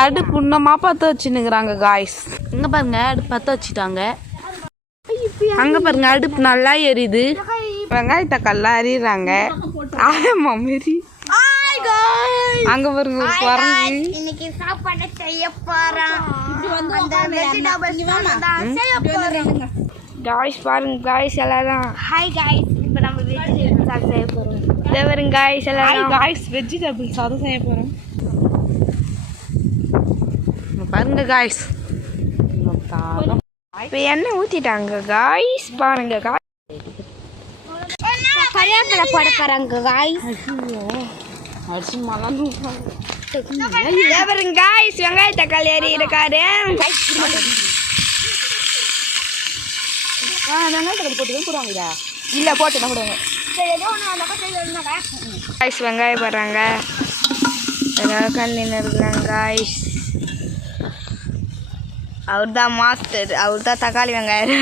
அடுப்பு இன்னமா பற்ற வச்சுன்னுக்குறாங்க காய்ஸ். இங்கே பாருங்க அடுப்பு பற்ற வச்சுட்டாங்க. அங்கே பாருங்க அடுப்பு நல்லா எரியுது. வெங்காயத்தை கல்லா அறிறாங்க. ஆமா மாரி அங்க பாருங்க குரங்கு. இன்னைக்கு சாப்பாடு செய்ய போறோம். காய்ஸ் பாருங்க காய்ஸ் எல்லாரும். ஹாய் காய்ஸ், இப்போ நம்ம வெஜிடபிள் சாதம் செய்ய போறோம். தேவருங்க காய்ஸ் எல்லாரும். காய்ஸ் வெஜிடபிள் சாதம் செய்ய போறோம். பாருங்க காய்ஸ் இப்போ எண்ணெய் ஊற்றிட்டாங்க காய்ஸ். பாருங்க காய்ஸ் கறிவேப்பிலை போட போறாங்க காய்ஸ். அரிசி மலர்ந்து பாருங்க காய்ஸ். வெங்காய தக்காளி ஏறி இருக்காரு. வெங்காய தக்காளி போட்டு போடுவாங்க. இல்லை போட்டு என்ன போடுவாங்க காய்ஸ். வெங்காயம் போடுறாங்க. கல்லின்னு இருக்கிறாங்க காய்ஸ். அவர் தான் மாஸ்டர். அவர் தான் தக்காளி வெங்காயம்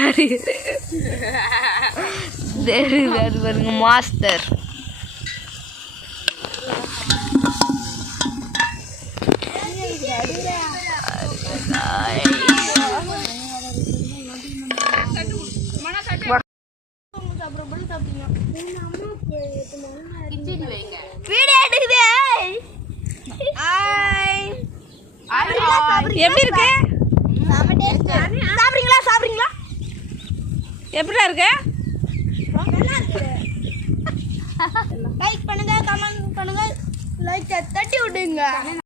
பாருங்க மாஸ்டர். எப்படி இருக்கு? சாப்பிடுறீங்களா? எப்படிலாம் இருக்கு? லைக் பண்ணுங்க, கமெண்ட் பண்ணுங்க, லைக் தட்டி விடுங்க.